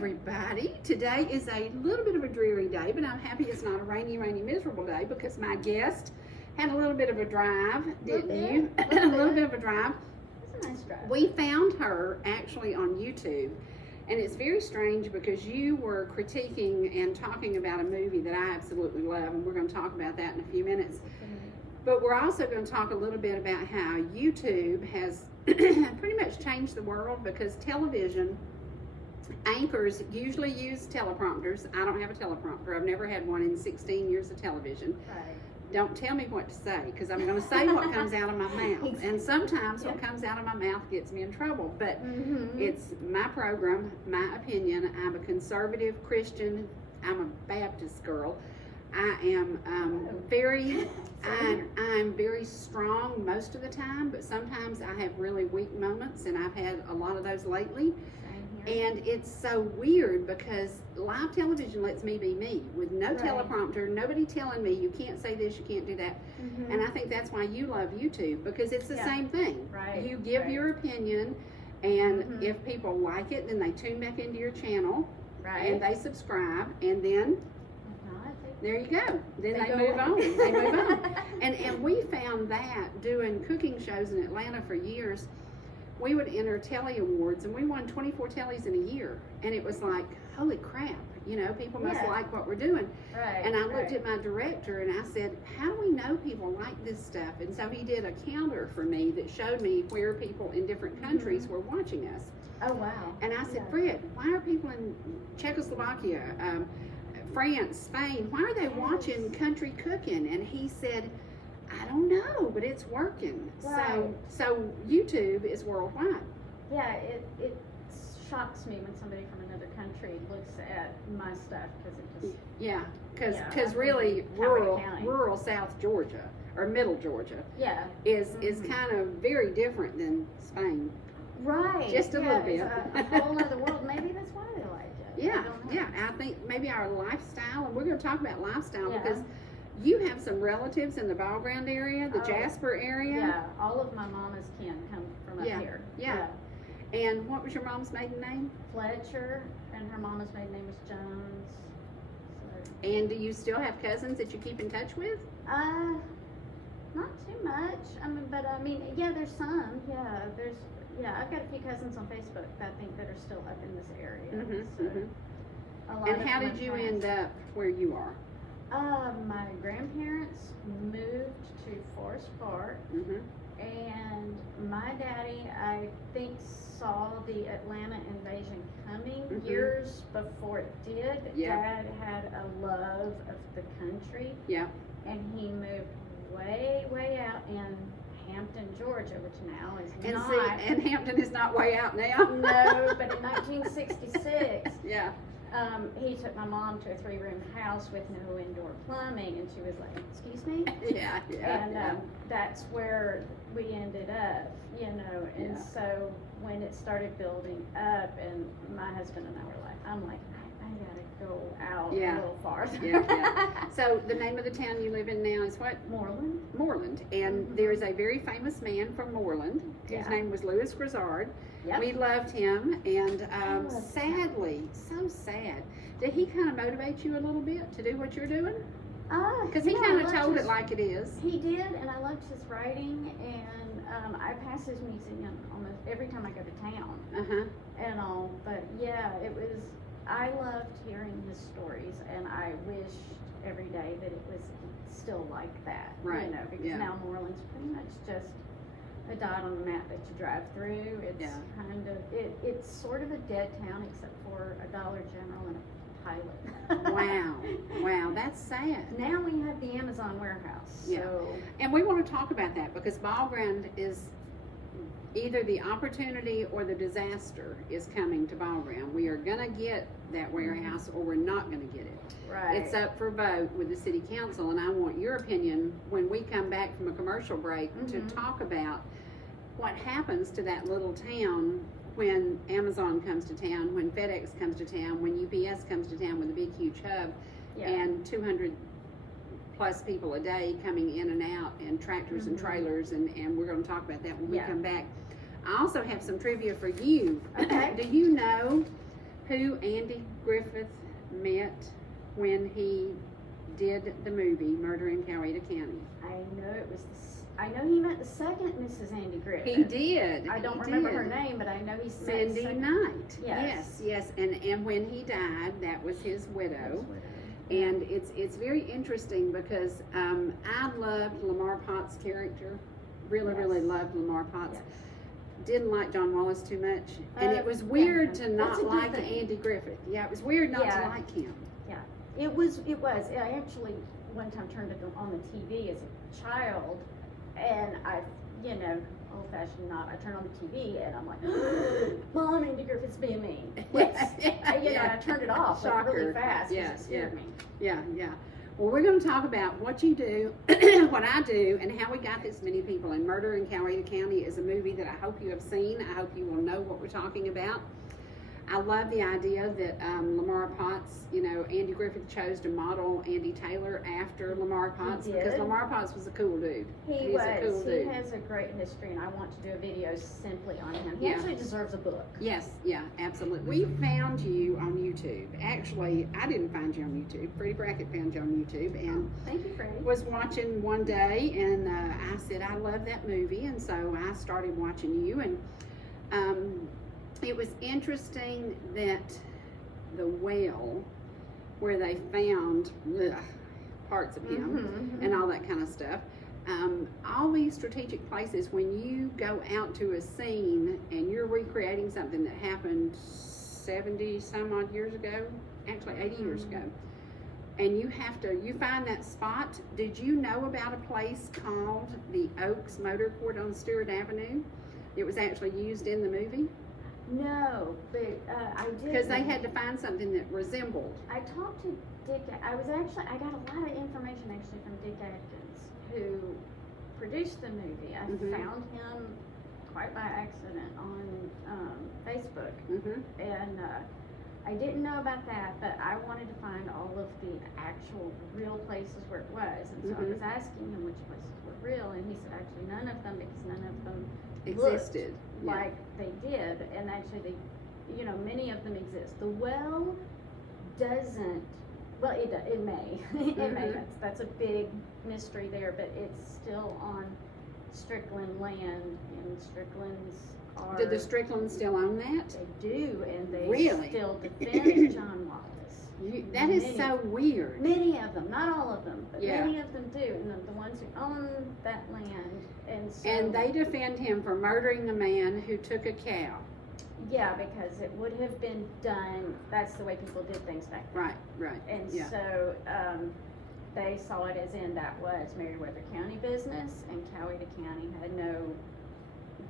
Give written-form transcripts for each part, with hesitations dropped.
everybody. Today is a little bit of a dreary day, but I'm happy it's not a rainy, miserable day because my guest had a little bit of a drive, didn't you? A little bit of a drive. It's a nice drive. We found her actually on YouTube, and it's very strange because you were critiquing and talking about a movie that I absolutely love, and we're going to talk about that in a few minutes. But we're also going to talk a little bit about how YouTube has pretty much changed the world because television anchors usually use teleprompters. I don't have a teleprompter. I've never had one in 16 years of television. Right. Don't tell me what to say because I'm going to say what comes out of my mouth. And sometimes what comes out of my mouth gets me in trouble. But it's my program, my opinion. I'm a conservative Christian. I'm a Baptist girl. I am I'm very strong most of the time, but sometimes I have really weak moments, and I've had a lot of those lately. And it's so weird because live television lets me be me with no teleprompter, nobody telling me you can't say this, you can't do that. And I think that's why you love YouTube, because it's the same thing. You give your opinion, and if people like it, then they tune back into your channel and they subscribe, and then there you go. Then they move on. They move on. And we found that doing cooking shows in Atlanta for years. We would enter Telly Awards, and we won 24 Tellys in a year. And it was like, holy crap, you know, people must like what we're doing. And I looked at my director and I said, how do we know people like this stuff? And so he did a counter for me that showed me where people in different countries were watching us. Oh, wow. And I said, Fred, why are people in Czechoslovakia, France, Spain, why are they watching country cooking? And he said, I don't know, but it's working. So YouTube is worldwide. Yeah, it shocks me when somebody from another country looks at my stuff because it just because really rural South Georgia or middle Georgia is kind of very different than Spain. Just a little bit. It's a whole other world. Maybe that's why they like it. I think maybe our lifestyle, and we're going to talk about lifestyle because you have some relatives in the Ball Ground area, the Jasper area. Yeah, all of my mama's kin come from up here. And what was your mom's maiden name? Fletcher, and her mama's maiden name was Jones. So. And do you still have cousins that you keep in touch with? Not too much. There's some. I've got a few cousins on Facebook that I think that are still up in this area. And how did you end up where you are? My grandparents moved to Forest Park, and my daddy, I think, saw the Atlanta invasion coming years before it did. Dad had a love of the country, and he moved way out in Hampton, Georgia, which now is not. And Hampton is not way out now. No, but in 1966, he took my mom to a 3-room house with no indoor plumbing, and she was like, "Excuse me?" That's where we ended up, you know. And so when it started building up, and my husband and I were like, I gotta go out a little farther. So the name of the town you live in now is what? Moreland. And there's a very famous man from Moreland. His name was Louis Grizzard. We loved him, and sadly, so sad. Did he kind of motivate you a little bit to do what you're doing? Because he kind of told it like it is. He did, and I loved his writing, and I pass his museum almost every time I go to town. And all, but I loved hearing his stories, and I wish every day that it was still like that. You know, because now Moreland's pretty much just a dot on the map that you drive through. It's kind of it's sort of a dead town except for a Dollar General and a Pilot. Wow, that's sad. Now we have the Amazon warehouse. And we want to talk about that because Ball Ground is either the opportunity or the disaster is coming to Ball Ground. We are going to get that warehouse or we're not going to get it. It's up for vote with the city council, and I want your opinion when we come back from a commercial break to talk about what happens to that little town when Amazon comes to town, when FedEx comes to town, when UPS comes to town with a big huge hub and 200 plus people a day coming in and out, and tractors and trailers, and we're going to talk about that when we come back. I also have some trivia for you. Do you know who Andy Griffith met when he did the movie Murder in Coweta County? I know he met the second Mrs. Andy Griffith. He did. I don't remember her name, but I know he's Cindy Knight. Yes. Yes. And when he died, that was his widow. And it's very interesting because I loved Lamar Potts' character. Really loved Lamar Potts. Yes. Didn't like John Wallace too much. And it was weird to not like Andy Griffith. Yeah, it was weird not to like him. Yeah. It was. I actually one time turned it on the TV as a child, and old-fashioned not. I turned on the TV and I'm like, Mom, Andy Griffith's being mean. I turned it off really fast because it scared me. Yeah. Well, we're going to talk about what you do, what I do, and how we got this many people. And Murder in Coweta County is a movie that I hope you have seen. I hope you will know what we're talking about. I love the idea that Lamar Potts, Andy Griffith chose to model Andy Taylor after Lamar Potts because Lamar Potts was a cool dude. He has a great history, and I want to do a video simply on him. He actually deserves a book. Yes, absolutely. We found you on YouTube. Actually, I didn't find you on YouTube. Freddie Brackett found you on YouTube, and thank you, Freddie. Was watching one day, and I said I love that movie, and so I started watching you, and it was interesting that the well where they found parts of him and all that kind of stuff, all these strategic places, when you go out to a scene and you're recreating something that happened 70 some odd years ago, actually 80 years ago, and you find that spot. Did you know about a place called the Oaks Motor Court on Stewart Avenue? It was actually used in the movie. No, but I did. Because they had to find something that resembled. I talked to Dick. I got a lot of information actually from Dick Atkins, who produced the movie. I found him quite by accident on Facebook, and I didn't know about that, but I wanted to find all of the actual real places where it was, and so I was asking him which places were real, and he said actually none of them, because none of them existed like they did, and actually many of them exist. The well doesn't. Well, it may. It may. That's a big mystery there, but it's still on Strickland land, and Strickland's are. Did the Stricklands still own that? They do, and they really still defend John Wallace. That is so weird. Many of them, not all of them, but many of them do, and the ones who own that land, and they defend him for murdering a man who took a cow. Yeah, because it would have been done. That's the way people did things back then. Right. And so they saw it as in that was Meriwether County business, and Coweta County had no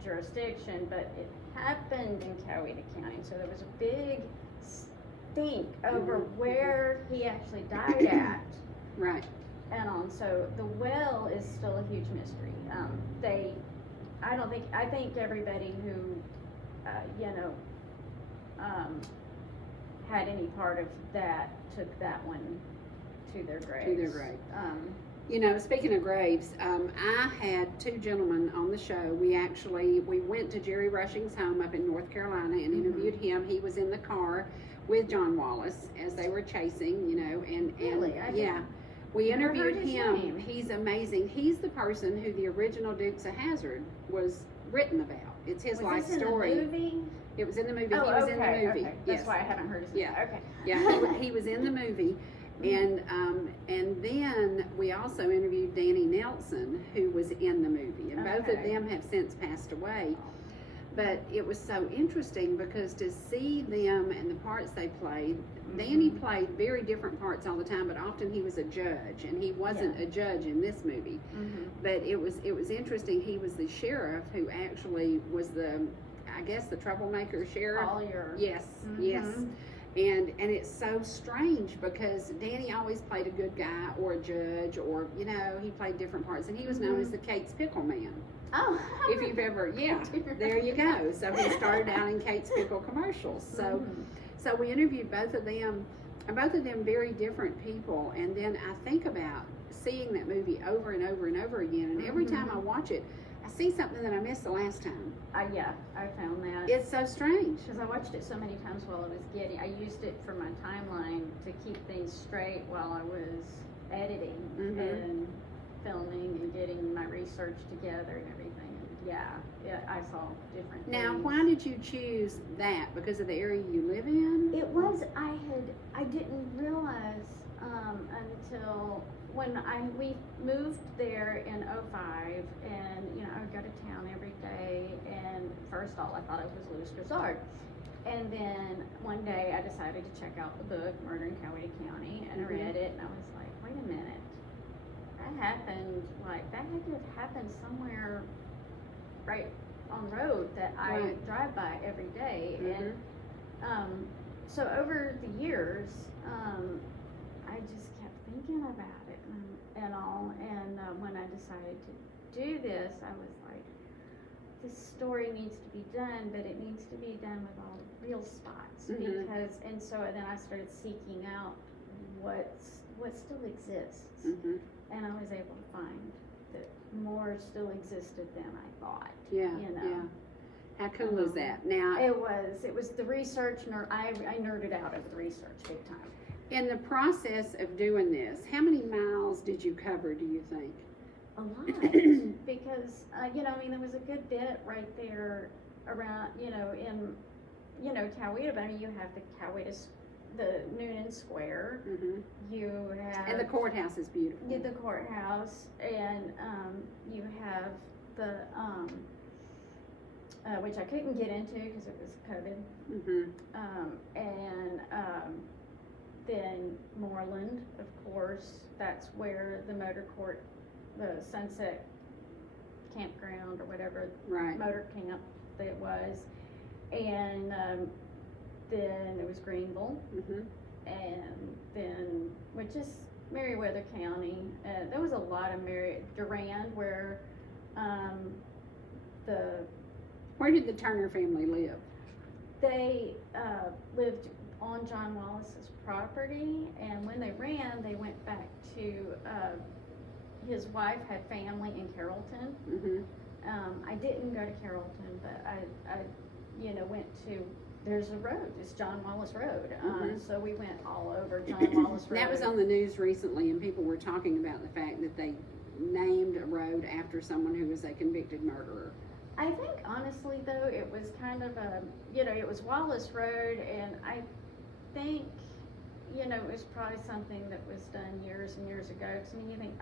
jurisdiction, but it happened in Coweta County. So there was a big stink over where he actually died at. Right. And so the well is still a huge mystery. I think everybody who had any part of that took that one to their graves. Speaking of graves, I had two gentlemen on the show. We went to Jerry Rushing's home up in North Carolina and interviewed him. He was in the car with John Wallace as they were chasing, and really? we interviewed him. He's amazing. He's the person who the original Dukes of Hazzard was written about. It's his life story. In the movie? It was in the movie. Oh, he was in the movie. Okay. That's why I haven't heard his name. Okay. Yeah, he was in the movie. And then we also interviewed Danny Nelson, who was in the movie, and both of them have since passed away. But it was so interesting because to see them and the parts they played, Danny played very different parts all the time, but often he was a judge, and he wasn't a judge in this movie. But it was interesting. He was the sheriff who actually was the troublemaker sheriff. Collier. Yes. And it's so strange because Danny always played a good guy or a judge, or he played different parts, and he was known as the Kate's Pickle Man. Oh, if you've ever, there you go. So he started out in Kate's Pickle commercials. So we interviewed both of them very different people, and then I think about seeing that movie over and over and over again, and every time I watch it, I see something that I missed the last time. Yeah, I found that. It's so strange. Because I watched it so many times while I was I used it for my timeline to keep things straight while I was editing and filming and getting my research together and everything. And yeah, I saw different Now, things. why did you choose that? Because of the area you live in? It was, I didn't realize until when we moved there in '05, and I would go to town every day, and first all I thought it was Louis Grizzard. And then one day I decided to check out the book, Murder in Coweta County, and I read it, and I was like, wait a minute, that had to have happened somewhere right on the road that I drive by every day. And so over the years, I just kept thinking about it and all, and when I decided to do this, I was like, this story needs to be done, but it needs to be done with all the real spots, because, and so then I started seeking out what still exists, and I was able to find that more still existed than I thought. Yeah. How cool is that? Now, it was the research, I nerded out over the research big time. in the process of doing this, how many miles did you cover, do you think? A lot, because there was a good bit right there around, in Coweta, but you have the Coweta, the Noonan Square. You have, and the courthouse is beautiful. The courthouse, and you have the which I couldn't get into because it was COVID. And then Moreland, of course, that's where the motor court, the Sunset Campground or whatever motor camp it was, and then there was Greenville, and then, which is Meriwether County. There was a lot of Durand, where where did the Turner family live? They lived on John Wallace's property, and when they ran, they went back to, his wife had family in Carrollton. I didn't go to Carrollton, but I went to, there's a road, it's John Wallace Road. So we went all over John Wallace Road. That was on the news recently, and people were talking about the fact that they named a road after someone who was a convicted murderer. I think, honestly, though, it was kind of a, it was Wallace Road, and I think, it was probably something that was done years and years ago. Because, you think,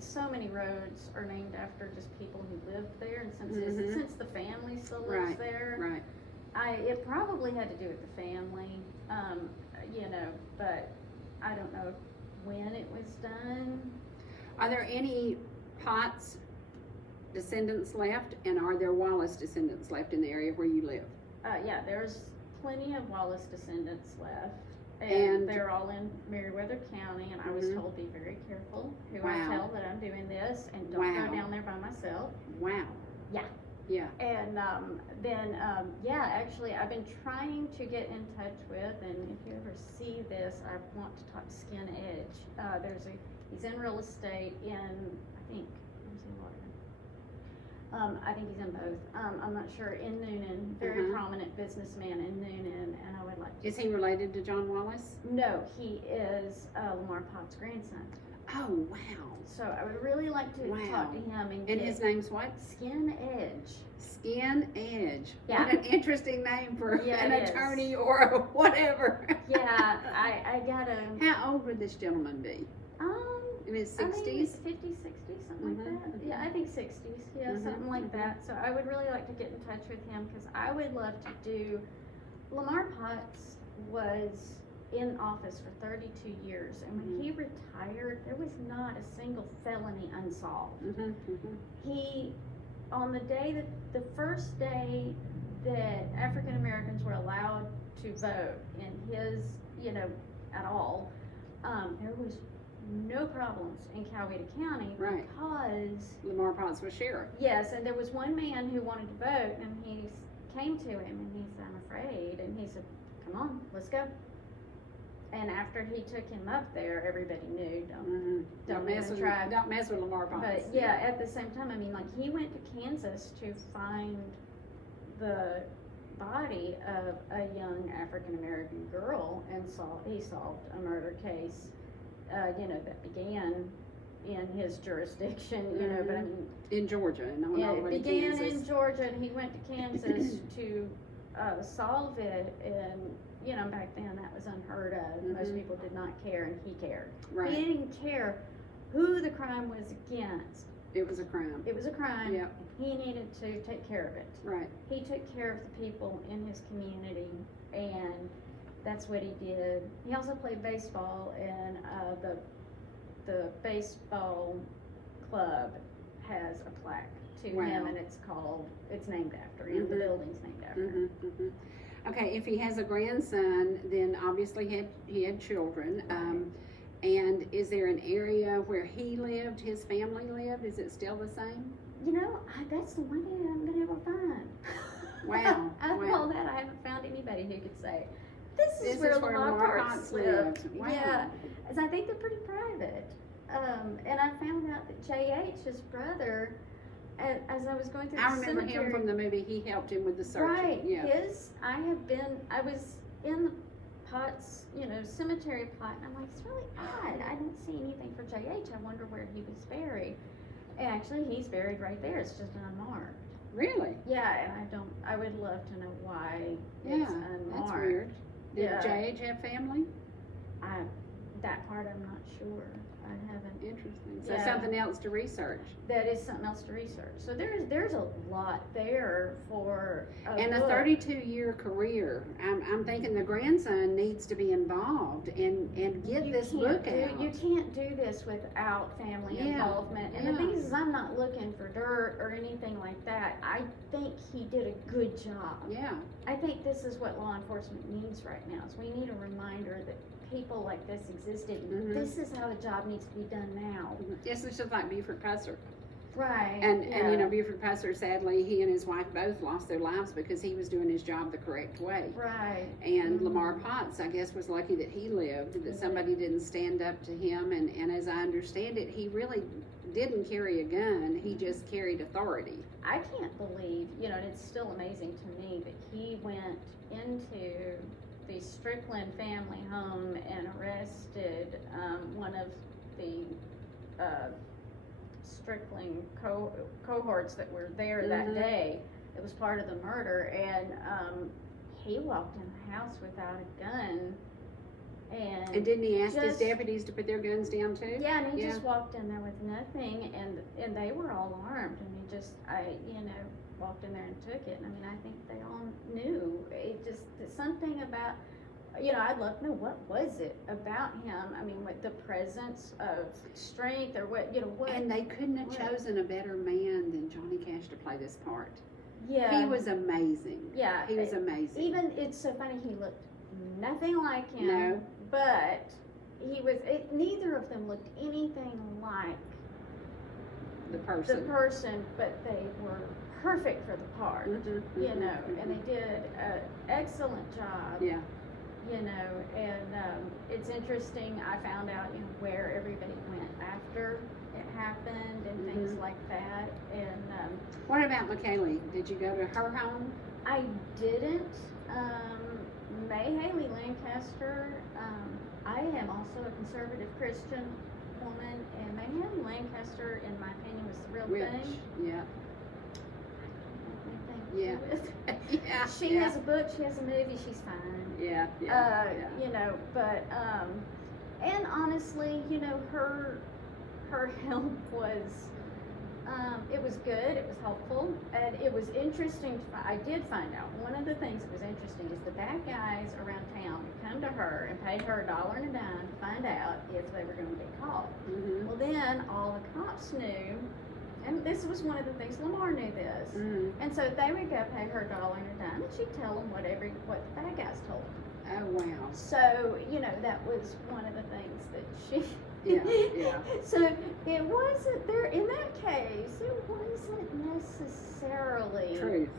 so many roads are named after just people who lived there, and since the family still lives there, it probably had to do with the family, but I don't know when it was done. Are there any Potts descendants left, and are there Wallace descendants left in the area where you live? Yeah, there's plenty of Wallace descendants left, and they're all in Meriwether County, and I was told, be very careful who I tell that I'm doing this, and don't go down there by myself. Yeah. And then actually I've been trying to get in touch with, and if you ever see this, I want to talk to Skin Edge. He's in real estate in, I think he's in both. I'm not sure, in Noonan, very prominent businessman in Noonan, and I would like to. Is he related to John Wallace? No, he is Lamar Patterson's grandson. Oh, wow. So I would really like to talk to him. And his name's what? Skin Edge. Skin Edge. Yeah. What an interesting name for an attorney or a whatever. Yeah, I gotta. How old would this gentleman be? In his 60s? I think 50, 60, something like that. Yeah, I think 60s. Yeah, something like that. So I would really like to get in touch with him, because I would love to do. Lamar Potts was in office for 32 years, and when he retired, there was not a single felony unsolved. He, on the day that, the first day that African Americans were allowed to vote in his, at all, there was no problems in Coweta County, because Lamar Potts was sheriff. Yes, and there was one man who wanted to vote, and he came to him and he said, I'm afraid, and he said, come on, let's go. And after he took him up there, everybody knew, Don't mess with Lamar Patterson. But yeah, at the same time, I mean, like, he went to Kansas to find the body of a young African-American girl, and he solved a murder case, that began in his jurisdiction, but I mean. In Georgia, and it began in Georgia, and he went to Kansas to solve it, and back then that was unheard of. Most people did not care, and he cared. Right. He didn't care who the crime was against. It was a crime. It was a crime. Yep. He needed to take care of it. Right. He took care of the people in his community, and that's what he did. He also played baseball, and the baseball club has a plaque to him, and it's named after him. The building's named after him. Okay, if he has a grandson, then obviously he had children. And is there an area where he lived, his family lived? Is it still the same? That's the one thing I'm gonna ever find. Wow. All that, I haven't found anybody who could say, this is where Lamar Patterson lived. Wow. Yeah, as I think they're pretty private. And I found out that J.H., his brother, as I was going through the cemetery. I remember him from the movie. He helped him with the search. Right. Yeah. I was in the Potts, cemetery plot, and I'm like, it's really odd. I didn't see anything for J.H. I wonder where he was buried. And actually, he's buried right there. It's just unmarked. Really? Yeah, and I would love to know why it's unmarked. That's weird. Did J.H. have family? That part I'm not sure. I haven't. Interesting. So something else to research. That is something else to research. So there's a lot there for a book. A 32-year career. I'm thinking the grandson needs to be involved and get this book out. You can't do this without family involvement. And the thing is, I'm not looking for dirt or anything like that. I think he did a good job. Yeah. I think this is what law enforcement needs right now. Is we need a reminder that people like this existed. This is how the job needs to be done now. Yes, it's just like Buford Pusser. Right. And Buford Pusser, sadly, he and his wife both lost their lives because he was doing his job the correct way. Right. And Lamar Potts, I guess, was lucky that he lived, that somebody didn't stand up to him. And as I understand it, he really didn't carry a gun. He just carried authority. I can't believe, and it's still amazing to me that he went into the Strickland family home and arrested one of the Strickland cohorts that were there that day. It was part of the murder, and he walked in the house without a gun. And didn't he ask his deputies to put their guns down too? Yeah, and he just walked in there with nothing, and they were all armed, and he just, walked in there and took it. And I mean, I think they all knew. It just, something about, I'd love to know what was it about him. I mean, what the presence of strength or what. And they couldn't have chosen a better man than Johnny Cash to play this part. Yeah. He was amazing. Yeah. He was amazing. Even, it's so funny, he looked nothing like him. No. But neither of them looked anything like the person, but they were perfect for the part, and they did an excellent job. Yeah. And it's interesting, I found out, where everybody went after it happened and things like that. And what about McKaylee? Did you go to her home? I didn't. May Haley Lancaster, I am also a conservative Christian woman, and May Haley Lancaster, in my opinion, was the real thing. Yeah. Yeah. She has a book, she has a movie, she's fine. Yeah. But and honestly, her help was it was good, it was helpful, and it was interesting. I did find out, one of the things that was interesting is the bad guys around town would come to her and pay her $1.10 to find out if they were going to get caught. Well, then all the cops knew, and this was one of the things, Lamar knew this, and so they would go pay her $1.10, and she'd tell them what the bad guys told them. Oh, wow. So, that was one of the things that she... Yeah. So it wasn't there in that case. It wasn't necessarily truth.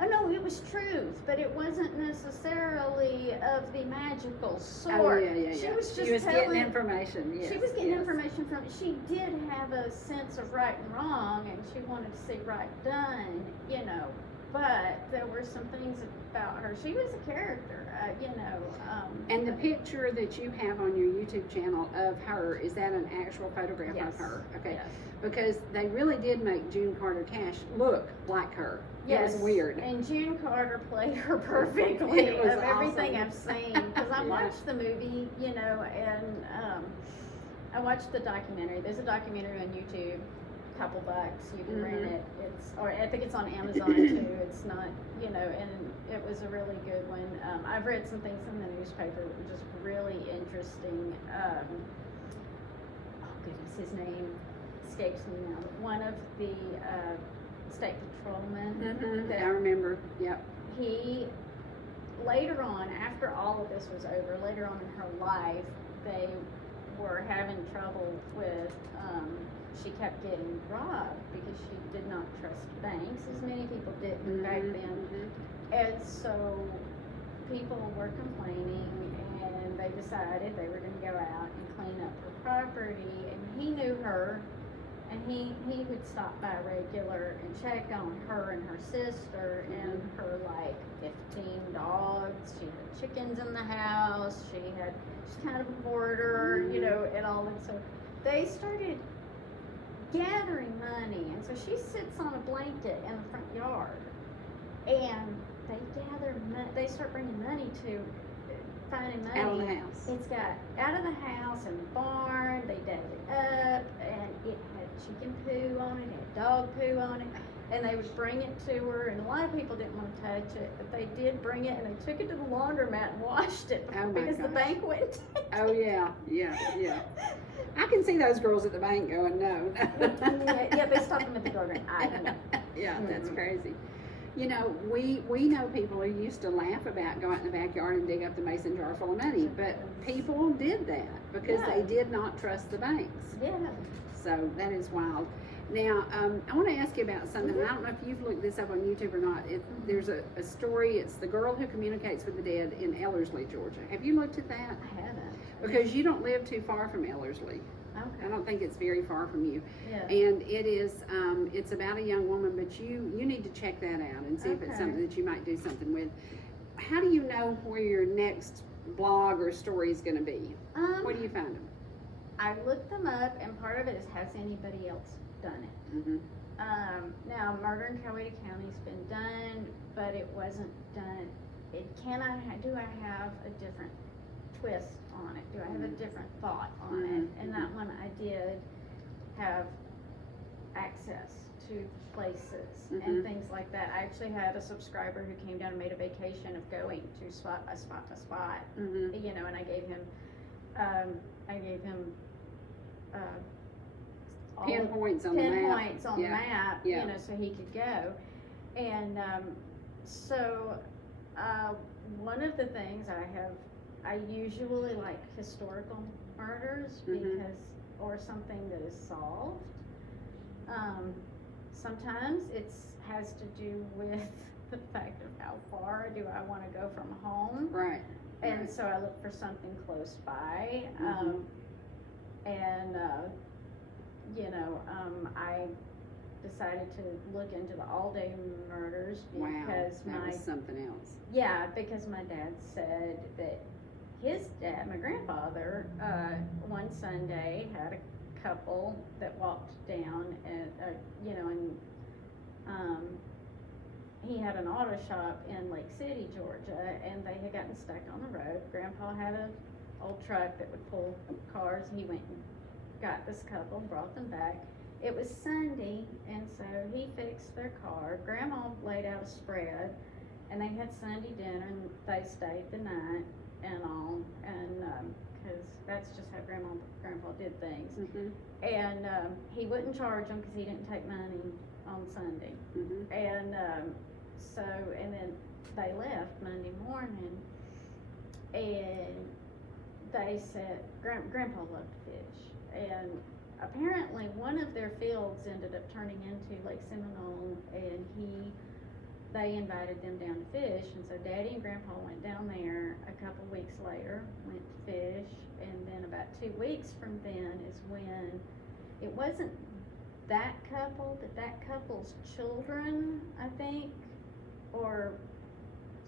Oh no, it was truth, but it wasn't necessarily of the magical sort. Oh, yeah. She was just getting information. Yes, she was getting information from. She did have a sense of right and wrong, and she wanted to see right done, you know. But there were some things about her. She was a character, you know. And the picture that you have on your YouTube channel of her, is that an actual photograph yes. of her? Okay. Yes. Because they really did make June Carter Cash look like her. Yes. It was weird. And June Carter played her perfectly It was of everything awesome. I've seen. Because I watched the movie, you know, and I watched the documentary. There's a documentary on YouTube. Couple bucks, you can rent it. Or I think it's on Amazon too. It's not, you know, and it was a really good one. I've read some things in the newspaper that were just really interesting. Oh goodness, his name escapes me now. One of the state patrolmen. I remember. Yep. He later on, after all of this was over, later on in her life, they were having trouble with. She kept getting robbed because she did not trust banks, as many people didn't back then. And so people were complaining, and they decided they were going to go out and clean up her property. And he knew her, and he would stop by regular and check on her and her sister and her like 15 dogs. She had chickens in the house. She's kind of a hoarder, you know, and all. And so they started gathering money, and so she sits on a blanket in the front yard, and they start bringing money to finding money out of the house. It's got out of the house and the barn. They dug it up, and it had chicken poo on it, had dog poo on it, and they would bring it to her. And a lot of people didn't want to touch it, but they did bring it, and they took it to the laundromat and washed it because the bank wouldn't. Oh yeah. I can see those girls at the bank going, no. yeah, they stopped them at the door. I don't know. Yeah, that's crazy. You know, we know people who used to laugh about going out in the backyard and dig up the mason jar full of money, but people did that because they did not trust the banks. Yeah. So that is wild. Now, I want to ask you about something. I don't know if you've looked this up on YouTube or not. There's a story. It's the girl who communicates with the dead in Ellerslie, Georgia. Have you looked at that? I haven't. Because you don't live too far from Ellerslie. Okay. I don't think it's very far from you. Yeah. And it is, it's about a young woman, but you need to check that out and see if it's something that you might do something with. How do you know where your next blog or story is going to be? Where do you find them? I looked them up, and part of it is, has anybody else done it? Now, murder in Coweta County's been done, but it wasn't done. Do I have a different twist on it? Do I have a different thought on it? And that one I did have access to places and things like that. I actually had a subscriber who came down and made a vacation of going to spot by spot by spot, you know, and I gave him pinpoints on the map, you know, so he could go. And so one of the things I usually like historical murders because, or something that is solved. Sometimes it has to do with the fact of how far do I want to go from home. Right. And so I look for something close by. You know, I decided to look into the all-day murders because that was something else. Yeah, because my dad said that his dad, my grandfather, one Sunday had a couple that walked down and you know, and he had an auto shop in Lake City, Georgia, and they had gotten stuck on the road. Grandpa had an old truck that would pull cars. He went and got this couple, brought them back. It was Sunday, and so he fixed their car. Grandma laid out a spread, and they had Sunday dinner, and they stayed the night and all, and because that's just how Grandpa did things. And he wouldn't charge them because he didn't take money on Sunday. And and then they left Monday morning, and they said Grandpa loved fish, and apparently one of their fields ended up turning into Lake Seminole, and he they invited them down to fish, and so Daddy and Grandpa went down there a couple weeks later, went to fish, and then about 2 weeks from then is when, it wasn't that couple, but that couple's children, I think, or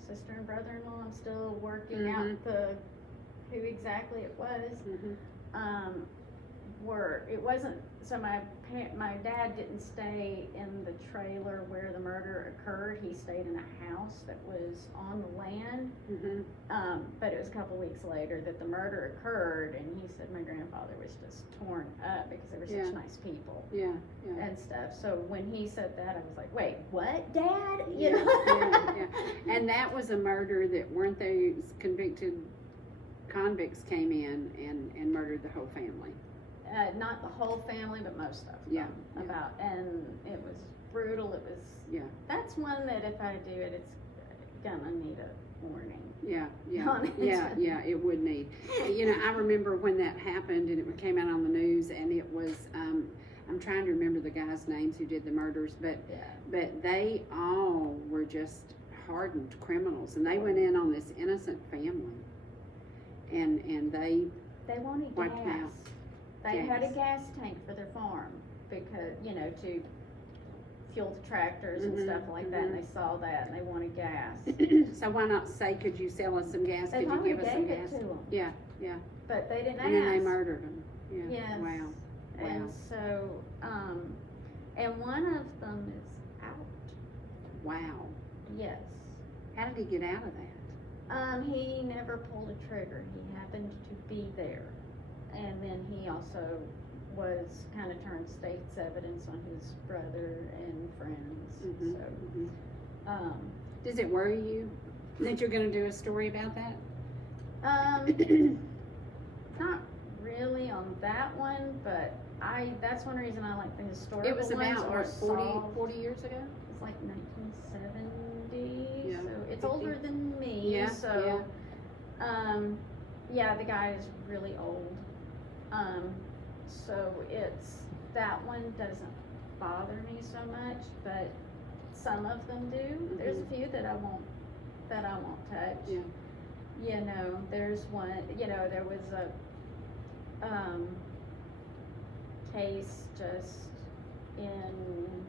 sister and brother-in-law, I'm still working out who exactly it was, it wasn't, so my dad didn't stay in the trailer where the murder occurred. He stayed in a house that was on the land, but it was a couple weeks later that the murder occurred, and he said my grandfather was just torn up because they were such nice people and stuff. So when he said that, I was like, wait, what, Dad? You know? And that was a murder that, weren't they convicted convicts came in and murdered the whole family? Not the whole family, but most of them. And it was brutal. It was, that's one that if I do it, it's gonna need a warning. It would need. You know, I remember when that happened and it came out on the news, and it was, I'm trying to remember the guys' names who did the murders, but they all were just hardened criminals, and they went in on this innocent family, and they wanted wiped them gas. out. They had a gas tank for their farm because, you know, to fuel the tractors and stuff like that, and they saw that and they wanted gas. So why not say, could you sell us some gas? They could you give us some gave gas? it to them. Yeah. But they didn't ask. And then they murdered them. Yes. Wow. And so, and one of them is out. Wow. Yes. How did he get out of that? He never pulled a trigger. He happened to be there. And then he also was kind of turned state's evidence on his brother and friends. Does it worry you that you're going to do a story about that? Not really on that one, but that's one reason I like the historical It was about, ones. 40 years ago? It's like 1970, Yeah. so it's 50. older than me. Yeah, So, the guy is really old. So that one doesn't bother me so much, but some of them do. There's a few that I won't touch. Yeah. You know, there's one, you know, there was a case just in,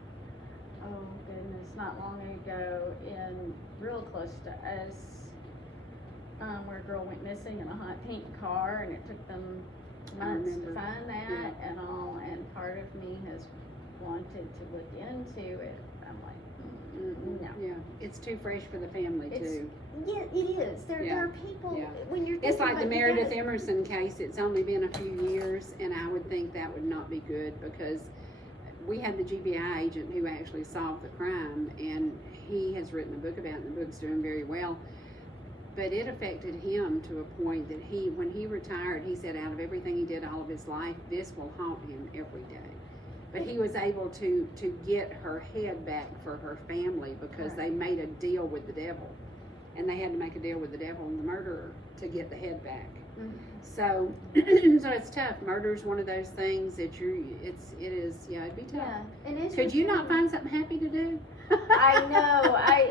oh goodness, not long ago, in real close to us, where a girl went missing in a hot pink car, and it took them months to find that and all, and part of me has wanted to look into it. I'm like, no. Yeah, it's too fresh for the family too. Yeah, it is. There are people, when you're It's like the Meredith Emerson case. It's only been a few years, and I would think that would not be good, because we had the GBI agent who actually solved the crime, and he has written a book about it, and the book's doing very well. But it affected him to a point that when he retired, he said out of everything he did all of his life, this will haunt him every day. But he was able to get her head back for her family, because they made a deal with the devil. And they had to make a deal with the devil and the murderer to get the head back. So it's tough. Murder is one of those things that it'd be tough. Yeah, and it's Could you not find something happy to do? I know. I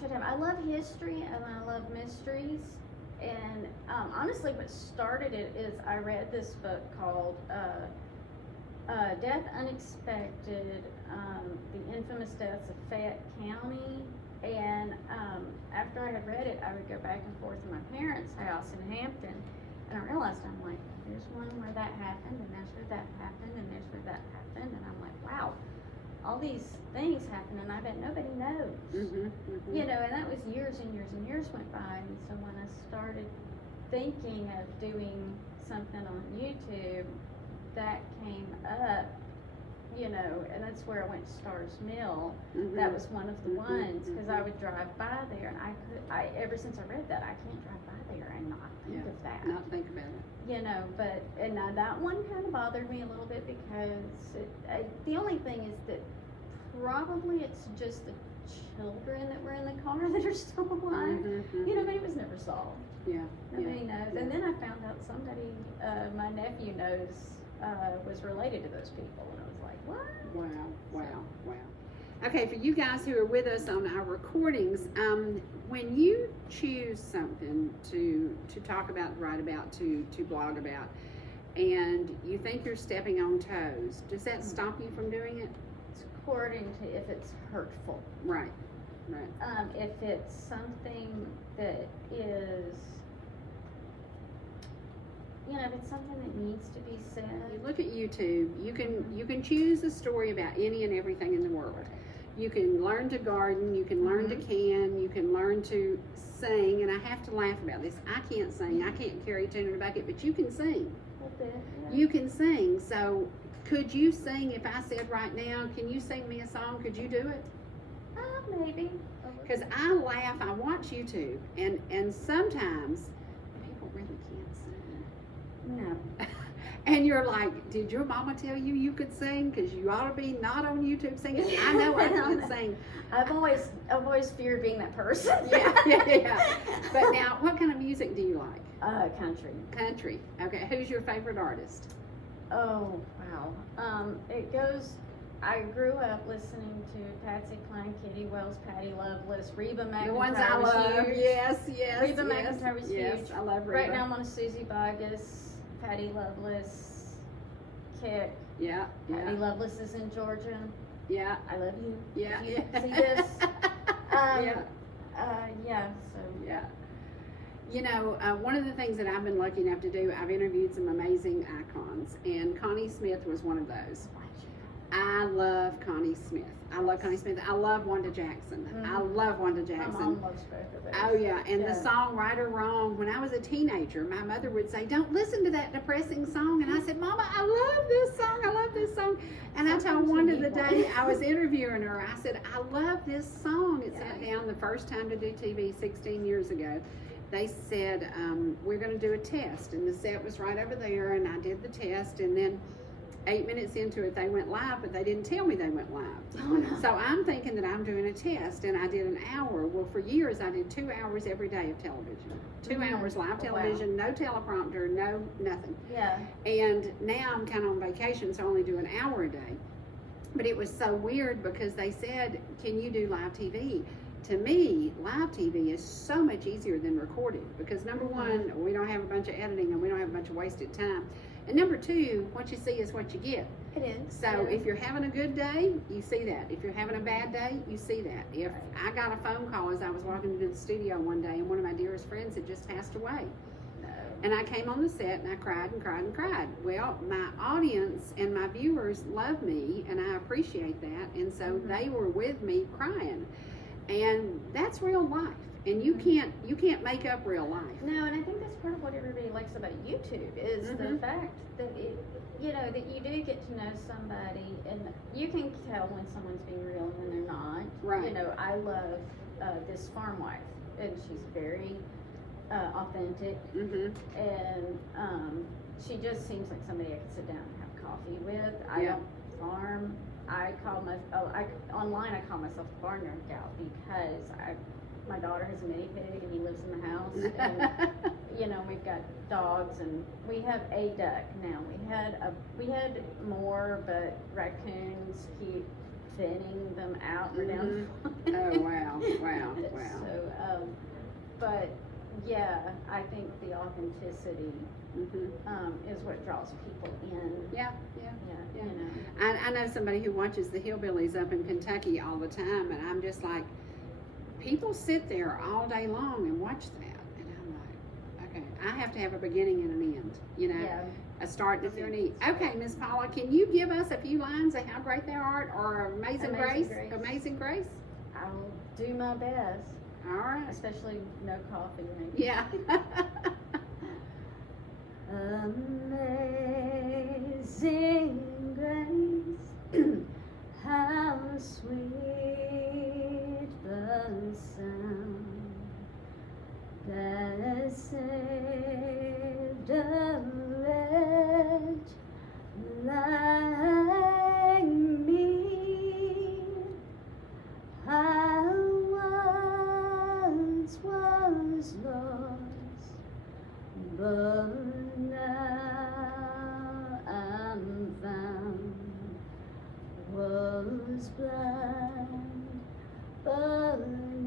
should have. I love history and I love mysteries. And honestly, what started it is I read this book called Death Unexpected, The Infamous Deaths of Fayette County. And after I had read it, I would go back and forth to my parents' house in Hampton, and I realized, I'm like, there's one where that happened, and there's where that happened, and there's where that happened, and I'm like, wow, all these things happen, and I bet nobody knows. You know, and that was years and years and years went by, and so when I started thinking of doing something on YouTube, that came up. You know, and that's where I went to Starr's Mill. That was one of the ones, because I would drive by there, and ever since I read that, I can't drive by there and not think of that. Not think about it. You know, and now that one kind of bothered me a little bit, because the only thing is that probably it's just the children that were in the car that are still alive. You know, but it was never solved. Nobody knows. And then I found out somebody, my nephew knows, was related to those people, and I was like, what? Wow. Okay, for you guys who are with us on our recordings, when you choose something to talk about, write about, to blog about, and you think you're stepping on toes, does that stop you from doing it? It's according to if it's hurtful. Right. If it's something that is, if it's something that needs to be said. You look at YouTube. You can choose a story about any and everything in the world. You can learn to garden. You can learn to can. You can learn to sing. And I have to laugh about this. I can't sing. I can't carry a tune in a bucket, but you can sing. A little bit. Yeah. You can sing. So could you sing if I said right now, can you sing me a song? Could you do it? Maybe. Because I laugh. I watch YouTube, and sometimes people really can't sing. No. And you're like, did your mama tell you could sing? Because you ought to be not on YouTube singing. I know I can't sing. I've always feared being that person. Yeah. But now, what kind of music do you like? Country. Country. Okay. Who's your favorite artist? Oh, wow. It goes. I grew up listening to Patsy Cline, Kitty Wells, Patty Loveless, Reba McEntire. The ones I love. Huge. Yes. Reba McEntire was huge. I love Reba. Right now I'm on a Susie Bogus, Patty Loveless kick. Yeah. Patty Loveless is in Georgia. Yeah. I love you. Yeah. If you see this. Yeah. So. Yeah. One of the things that I've been lucky enough to do, I've interviewed some amazing icons, and Connie Smith was one of those. I love Connie Smith. I love Wanda Jackson. I love Wanda Jackson. My mom loves both of those. Oh yeah, and the song Right or Wrong, when I was a teenager, my mother would say, don't listen to that depressing song. And I said, Mama, I love this song. And I told Wanda the day I was interviewing her, I said, I love this song. It sat down the first time to do TV 16 years ago. They said, we're going to do a test. And the set was right over there, and I did the test, and then 8 minutes into it, they went live, but they didn't tell me they went live. Oh, no. So I'm thinking that I'm doing a test, and I did an hour. Well, for years, I did 2 hours every day of television. 2 hours live television, no teleprompter, no nothing. Yeah. And now I'm kind of on vacation, so I only do an hour a day. But it was so weird because they said, can you do live TV? To me, live TV is so much easier than recorded because number one, we don't have a bunch of editing and we don't have a bunch of wasted time. And number two, what you see is what you get. It is. So if you're having a good day, you see that. If you're having a bad day, you see that. If I got a phone call as I was walking into the studio one day and one of my dearest friends had just passed away. No. And I came on the set and I cried and cried and cried. Well, my audience and my viewers love me and I appreciate that. And so they were with me crying. And that's real life. And you can't make up real life. No, and I think that's part of what everybody likes about YouTube is the fact that that you do get to know somebody, and you can tell when someone's being real and when they're not. Right. I love this farm wife, and she's very authentic, and she just seems like somebody I could sit down and have coffee with. I don't farm. Online I call myself a barnyard gal because my daughter has a mini pig and he lives in the house, and we've got dogs and we have a duck now. We had more, but raccoons keep thinning them out. We're down. Oh wow. So, but yeah, I think the authenticity is what draws people in. Yeah. Yeah. I know somebody who watches the Hillbillies up in Kentucky all the time, and I'm just like, people sit there all day long and watch that, and I'm like, okay, I have to have a beginning and an end, a start and a finish. Okay, Miss Paula, can you give us a few lines of how great thou art, or Amazing Grace? Amazing Grace? I'll do my best. All right. Especially no coffee, maybe. Yeah. Amazing grace, how sweet the sound that saved a wretch like me. I once was lost, but now I'm found. was blind, but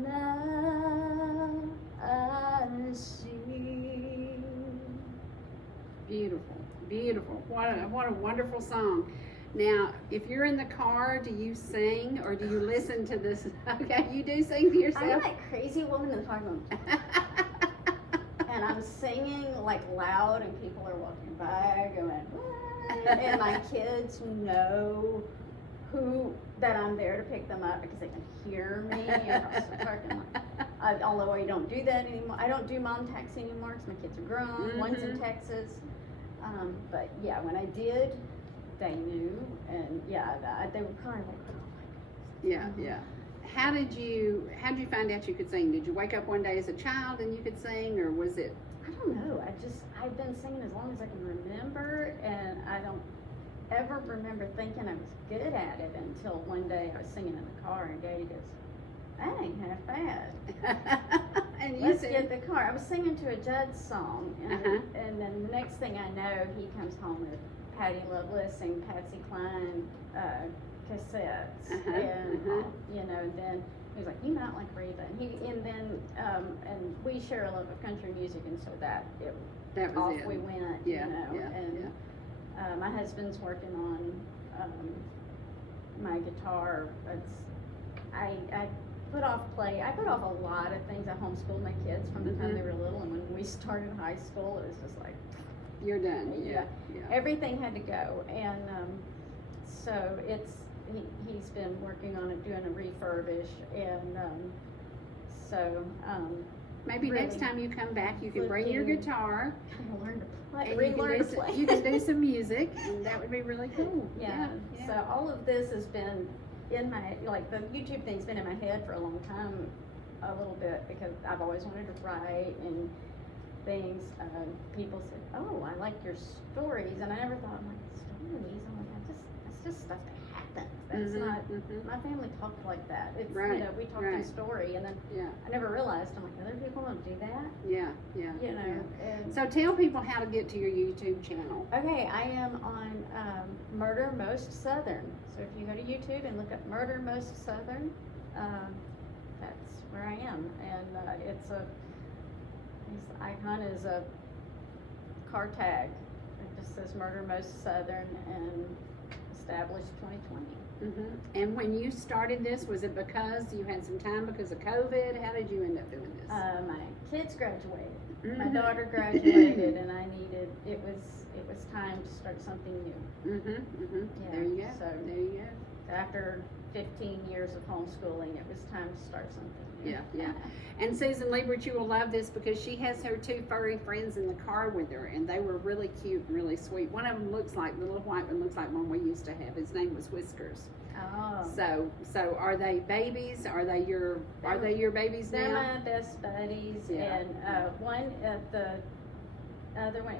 now I see. Beautiful, beautiful. What a wonderful song. Now, if you're in the car, do you sing or do you listen to this? Okay, you do sing to yourself? I'm that crazy woman in the car going, and I'm singing like loud, and people are walking by going, what? And my kids know that I'm there to pick them up because they can hear me across the parking lot. Although I don't do that anymore. I don't do mom taxi anymore because my kids are grown. Mm-hmm. One's in Texas. But yeah, when I did, they knew, and yeah, they were probably like, oh my goodness. Yeah. How did you find out you could sing? Did you wake up one day as a child and you could sing, or was it? I don't know. I've been singing as long as I can remember, and I don't ever remember thinking I was good at it until one day I was singing in the car and Daddy goes, that ain't half bad. And Let's get the car. I was singing to a Jades song, and then the next thing I know, he comes home with Patti Loveless and Patsy Cline cassettes, and you know, then he was like, "You might like Reba," and we share a love of country music, and so that was off it. We went, you know, and my husband's working on my guitar. I put off a lot of things. I homeschooled my kids from the time they were little, and when we started high school, it was just like, you're done. Yeah. Everything had to go, and so he's been working on it, doing a refurbish, and maybe really next time you come back, you can bring your guitar. Learn to play. And you can do some music, and that would be really cool. Yeah. So all of this has been in my, like, the YouTube thing's been in my head for a long time, a little bit, because I've always wanted to write and things. People said, "Oh, I like your stories," and I never thought, I'm like, stories. I'm like, that's just stuff that happens. That's not. My family talked like that. It's you know, we talked in story, and then I never realized. I'm like, other people don't do that. Yeah. You know. And so tell people how to get to your YouTube channel. Okay, I am on Murder Most Southern. So if you go to YouTube and look up Murder Most Southern, that's where I am, and his icon is a car tag. It just says Murder Most Southern and established 2020. And when you started this, was it because you had some time because of COVID? How did you end up doing this? My kids graduated. My daughter graduated, and it was time to start something new. Yeah, There you go. So there you go. After 15 years of homeschooling, it was time to start something new. Yeah. And Susan Liebert, you will love this because she has her two furry friends in the car with her, and they were really cute and really sweet. One of them looks like, the little white one looks like one we used to have. His name was Whiskers. Oh. So are they babies? Are they your babies now? They're my best buddies, and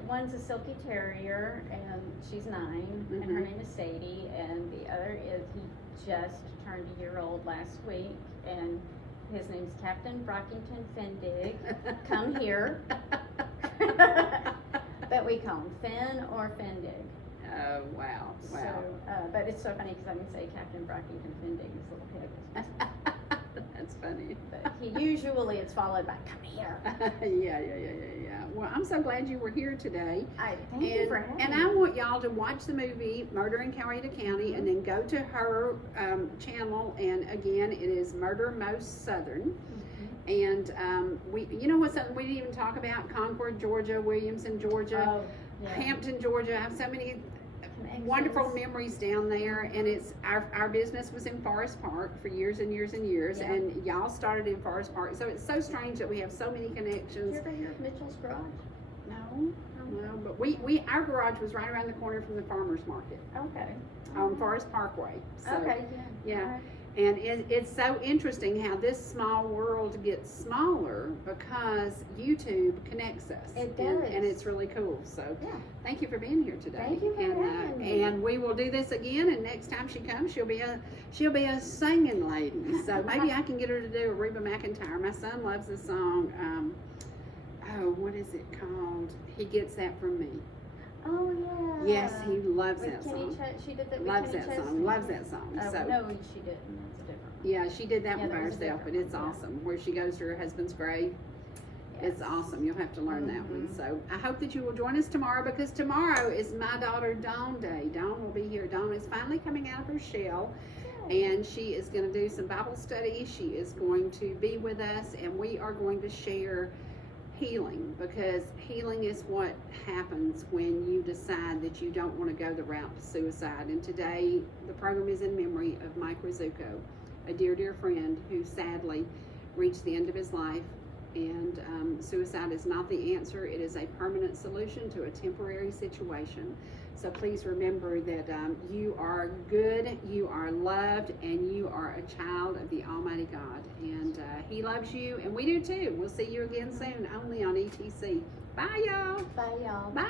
one's a Silky Terrier, and she's 9, and her name is Sadie, and the other is, he just turned a year old last week, and his name's Captain Brockington Fendig. Come here. But we call him Finn or Fendig. Oh, wow. So, but it's so funny because I can say Captain Brockington Fendig, his little head. That's funny. But usually it's followed by, come here. Yeah. Well, I'm so glad you were here today. Thank you for having me. And I want y'all to watch the movie Murder in Coweta County, and then go to her channel, and again, it is Murder Most Southern. And you know what's something we didn't even talk about? Concord, Georgia, Williamson, Georgia, Hampton, Georgia. I have so many wonderful memories down there, and it's our business was in Forest Park for years and years and years, and y'all started in Forest Park, so it's so strange that we have so many connections. Did you ever hear of Mitchell's Garage? No, but we our garage was right around the corner from the farmers market. Okay. On Forest Parkway. So, okay. Yeah. And it's so interesting how this small world gets smaller because YouTube connects us. It does. And it's really cool. So thank you for being here today. Thank you for having me. And we will do this again, and next time she comes, she'll be a singing lady. So maybe I can get her to do a Reba McEntire. My son loves the song, what is it called? He Gets That From Me. Oh, yeah. Yes, he loves With that Kenny song. She did that with Loves Kenny that Chesney. song. Loves that song. Oh, So no, she didn't. That's a different one. yeah, she did that Yeah, one by that was a herself, but different it's one, yeah. awesome. Where she goes to her husband's grave. Yes. It's awesome. You'll have to learn that one. Mhm. So I hope that you will join us tomorrow, because tomorrow is my daughter Dawn Day. Dawn will be here. Dawn is finally coming out of her shell, and she is going to do some Bible study. She is going to be with us, and we are going to share healing, because healing is what happens when you decide that you don't want to go the route to suicide. And today the program is in memory of Mike Rizzuko, a dear friend who sadly reached the end of his life. And suicide is not the answer. It is a permanent solution to a temporary situation. So please remember that you are good, you are loved, and you are a child of the Almighty God. And He loves you, and we do too. We'll see you again soon, only on ETC. Bye, y'all. Bye, y'all. Bye.